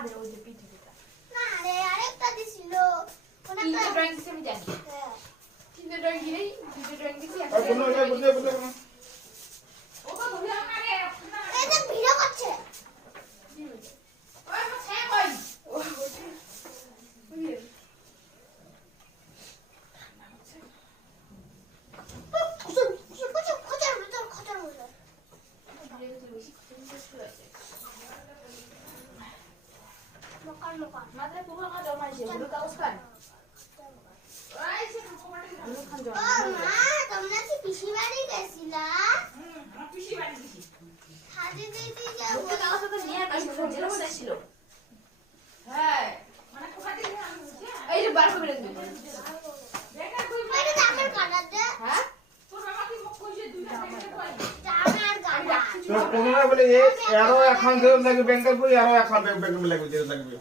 ছাদে ওই যে পিঠে পিঠা না রে আরেকটা দিছিল ওটা তিনটে ড্রয়িং দিছি আমি জানি হ্যাঁ তিনটে ড্রয়িং দিলেই দুটো ড্রয়িং দিছি আর কোনো এটা বুঝে বুঝে ও বাবা ভুলে আমারে এই যে ভিডিও করছে ওই মা ছে কই ও বুঝলে খচর মকার মাথায় পুরো আমার জমাইছে পুরো কাগজ খান ওই সে পুরো খান ও জমাইছে মা তোমরা কি পিসি বাড়ি গেছিলা আমার পিসি বাড়ি গেছি হাজি দিদি পুরো কাগজ তো নিয়ে আসি জেরক্স ছিল হ্যাঁ মানে কোথা থেকে আমি এই যে বার করে দিই দেখা কই এটা আমার কাটা দে হ্যাঁ তোর বাবা কি মুখ কইছে দুইটা দেখতে কই আমার গাড়া তো কোনো না বলে এরো এখন ধরে লাগবে ব্যাংকের বই আরো এখন ব্যাংকের লাগবে যে লাগবে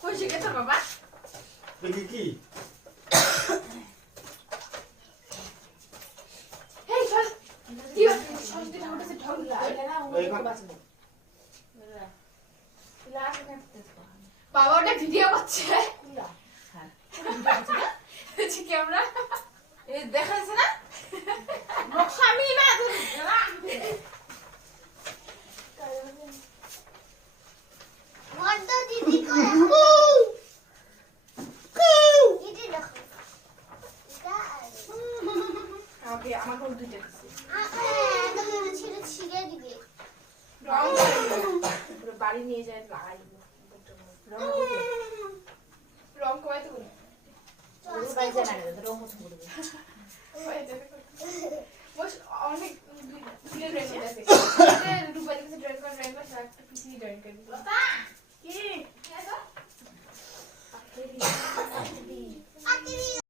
কইছে কে তোর বাবা দেখি কি এই চল কি সরস্বতী ঠাকুরটা সে ঠগলা এটা না ও বাঁচবে বাবা ওটা ভিডিও করছে ক্যামেরা এই দেখাচ্ছে না স্বামী না বড় দিদি করে দিদি দেখো ওকে আমাকে দুইটা দিচ্ছে তুমি ছিঁড়ে ছিঁড়ে দিবে রং করে পুরো বাড়ি নিয়ে যায় লাগাই দিব রং কমাই তো করি বাড়ি যায় না রং কত করবে বস অনেক দুটো ড্রয়িং আছে রূপালি কিছু ড্রয়িং করে একটা পিসি ড্রয়িং করে